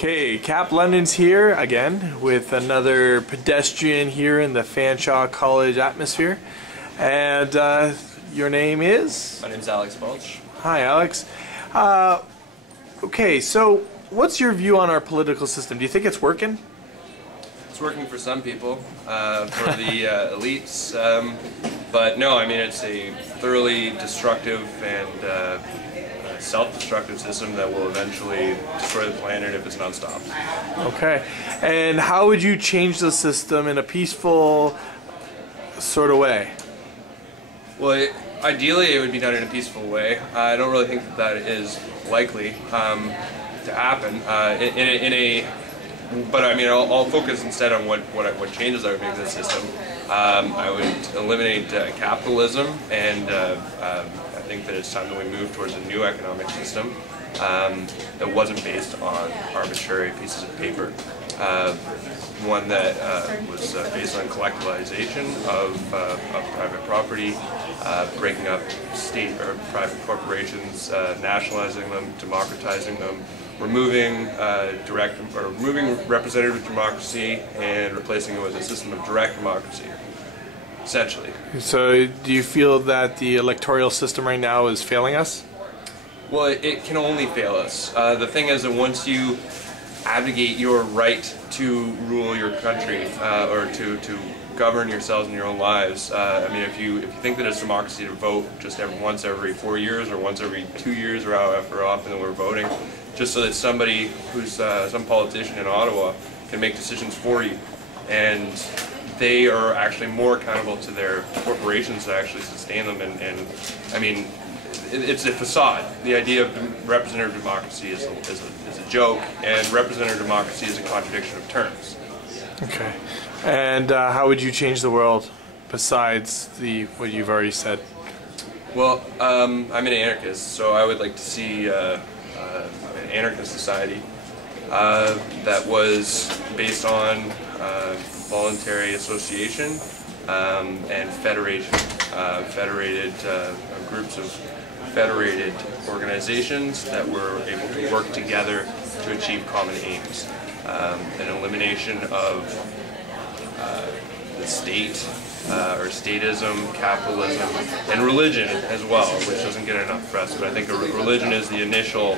Okay, Cap London's here again with another pedestrian here in the Fanshawe College atmosphere. And your name is? My name's Alex Balch. Hi, Alex. Okay, so what's your view on our political system? Do you think it's working? It's working for some people, for the elites, but no, I mean it's a thoroughly destructive and self-destructive system that will eventually destroy the planet if it's not stopped. Okay, and how would you change the system in a peaceful sort of way? Well, ideally it would be done in a peaceful way. I don't really think that that is likely to happen but I mean, I'll focus instead on what changes I would make to the system. I would eliminate capitalism, and I think that it's time that we move towards a new economic system that wasn't based on arbitrary pieces of paper. One that was based on collectivization of private property, breaking up state or private corporations, nationalizing them, democratizing them, removing representative democracy and replacing it with a system of direct democracy, essentially. So do you feel that the electoral system right now is failing us? Well, it can only fail us. The thing is that once you abdicate your right to rule your country or to govern yourselves in your own lives, I mean, if you think that it's democracy to vote just once every 4 years or once every 2 years or however often that we're voting, just so that somebody who's some politician in Ottawa can make decisions for you, and they are actually more accountable to their corporations to actually sustain them. And I mean, it's a facade. The idea of representative democracy is a joke, and representative democracy is a contradiction of terms. Okay. And how would you change the world besides what you've already said? Well, I'm an anarchist, so I would like to see an anarchist society that was based on voluntary association and federation, federated groups of federated organizations that were able to work together to achieve common aims. An elimination of the state, or statism, capitalism, and religion as well, which doesn't get enough press. But I think religion is the initial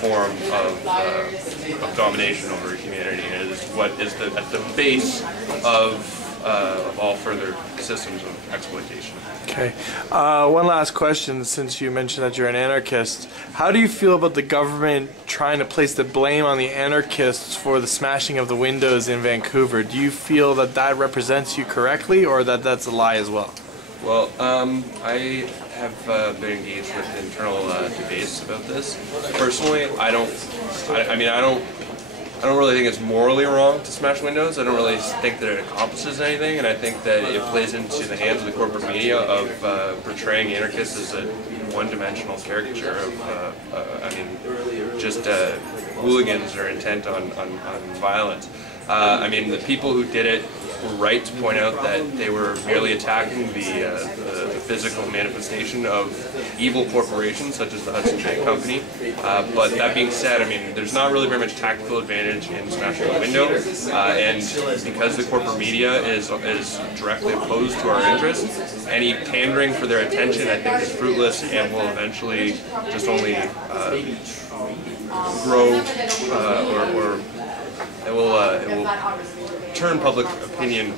form of domination over humanity, and it is what is at the base of all further systems of exploitation. Okay. One last question, since you mentioned that you're an anarchist. How do you feel about the government trying to place the blame on the anarchists for the smashing of the windows in Vancouver? Do you feel that that represents you correctly, or that that's a lie as well? Well, I have been engaged with internal debates about this. Personally, I don't really think it's morally wrong to smash windows. I don't really think that it accomplishes anything, and I think that it plays into the hands of the corporate media of portraying anarchists as a one-dimensional caricature of, I mean, just hooligans or intent on violence. I mean, the people who did it were right to point out that they were merely attacking the physical manifestation of evil corporations such as the Hudson Bay Company. But that being said, I mean, there's not really very much tactical advantage in smashing a window, and because the corporate media is directly opposed to our interests, any pandering for their attention, I think, is fruitless and will eventually just only grow or it will turn public opinion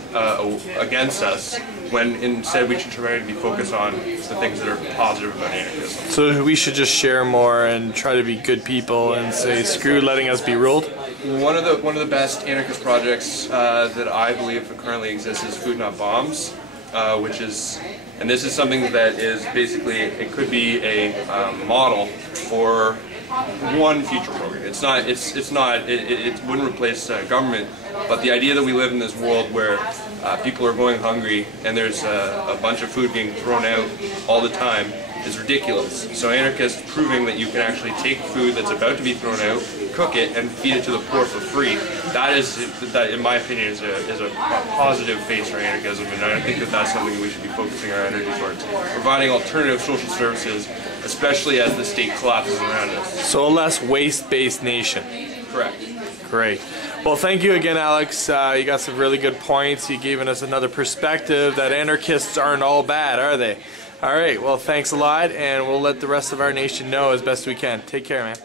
against us, when instead we should try to be focused on the things that are positive about anarchism. So we should just share more and try to be good people and say screw letting us be ruled? One of the best anarchist projects that I believe currently exists is Food Not Bombs, and this is something that is basically, it could be a model for one future program. It wouldn't replace government, but the idea that we live in this world where people are going hungry and there's a bunch of food being thrown out all the time is ridiculous. So anarchists proving that you can actually take food that's about to be thrown out, cook it, and feed it to the poor for free. That, in my opinion, is a positive face for anarchism, and I think that that's something we should be focusing our energy towards. Providing alternative social services, especially as the state collapses around us. So a less waste-based nation. Correct. Great. Well, thank you again, Alex. You got some really good points. You given us another perspective that anarchists aren't all bad, are they? All right. Well, thanks a lot, and we'll let the rest of our nation know as best we can. Take care, man.